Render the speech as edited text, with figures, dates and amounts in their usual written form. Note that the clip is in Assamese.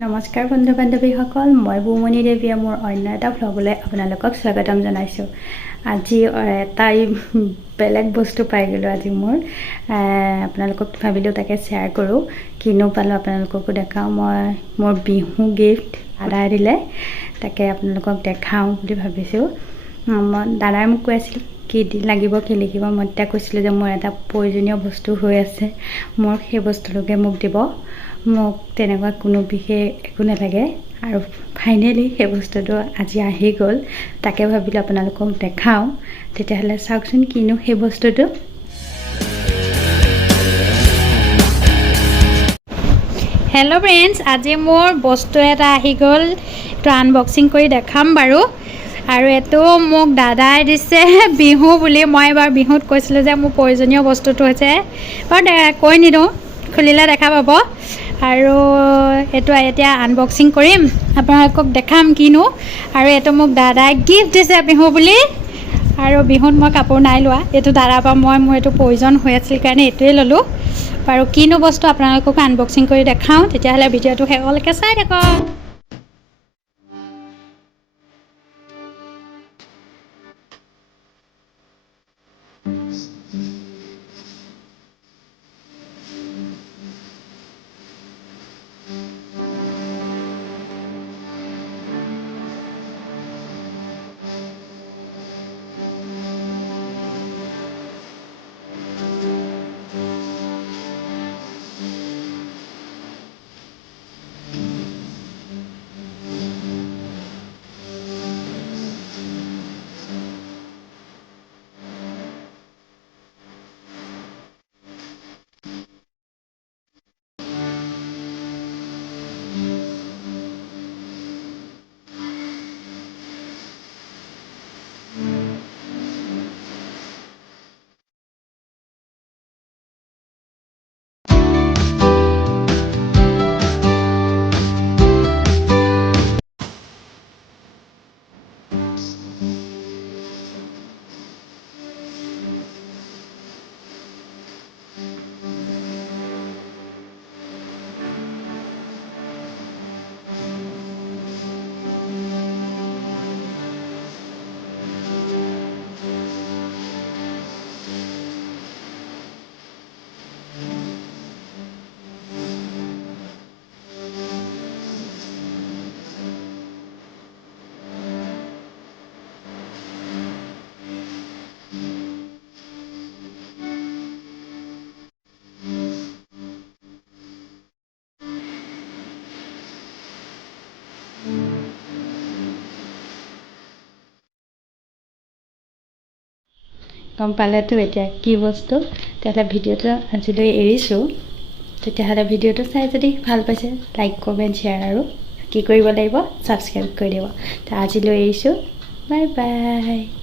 নমস্কাৰ বন্ধু বান্ধৱীসকল, মই বুমণি দেৱীয়ে মোৰ অন্য এটা ভ্লগলৈ আপোনালোকক স্বাগতম জনাইছোঁ। আজি এটাই বেলেগ বস্তু পাই গ'লোঁ। আজি আপোনালোকক ভাবিলোঁ তাকে শ্বেয়াৰ কৰোঁ। কিনো পালোঁ আপোনালোককো দেখাওঁ। মোৰ বিহু গিফ্ট দাদাই দিলে, তাকে আপোনালোকক দেখাওঁ বুলি ভাবিছোঁ। দাদাই মোক কৈ আছিল কি লাগিব কি লিখিব। মই তেতিয়া কৈছিলোঁ যে মোৰ এটা প্ৰয়োজনীয় বস্তু হৈ আছে, মোৰ সেই বস্তুটোকে মোক দিব। মোক তেনেকুৱা কোনো বিশেষ একো নালাগে আৰু ফাইনেলি সেই বস্তুটো আজি আহি গ'ল। তাকে ভাবিলোঁ আপোনালোকক দেখাওঁ। তেতিয়াহ'লে চাওকচোন কিনো সেই বস্তুটো। হেল্ল' ফ্ৰেণ্ডছ, আজি মোৰ বস্তু এটা আহি গ'ল। এইটো আনবক্সিং কৰি দেখাম বাৰু। আৰু এইটো মোক দাদাই দিছে বিহু বুলি। মই এবাৰ বিহুত কৈছিলোঁ যে মোৰ প্ৰয়োজনীয় বস্তুটো হৈছে, বাৰু কৈ নিদিওঁ, খুলিলে দেখা পাব। আৰু এইটো এতিয়া আনবক্সিং কৰিম, আপোনালোকক দেখাম কিনো। আৰু এইটো মোক দাদাই গিফ্ট দিছে বিহু বুলি। আৰু বিহুত মই কাপোৰ নাই লোৱা, এইটো দাদাৰ পৰা মোৰ এইটো প্ৰয়োজন হৈ আছিল কাৰণে এইটোৱে ল'লোঁ। বাৰু কিনো বস্তু আপোনালোকক আনবক্সিং কৰি দেখাওঁ। তেতিয়াহ'লে ভিডিঅ'টো শেষলৈকে চাই থাকক। গম পালেতো এতিয়া কি বস্তু। তেতিয়াহ'লে ভিডিঅ'টো আজিলৈ এৰিছোঁ। তেতিয়াহ'লে ভিডিঅ'টো চাই যদি ভাল পাইছে লাইক কমেণ্ট শ্বেয়াৰ আৰু কি কৰিব লাগিব ছাবস্ক্ৰাইব কৰি দিব। আজিলৈ এৰিছোঁ। Bye bye.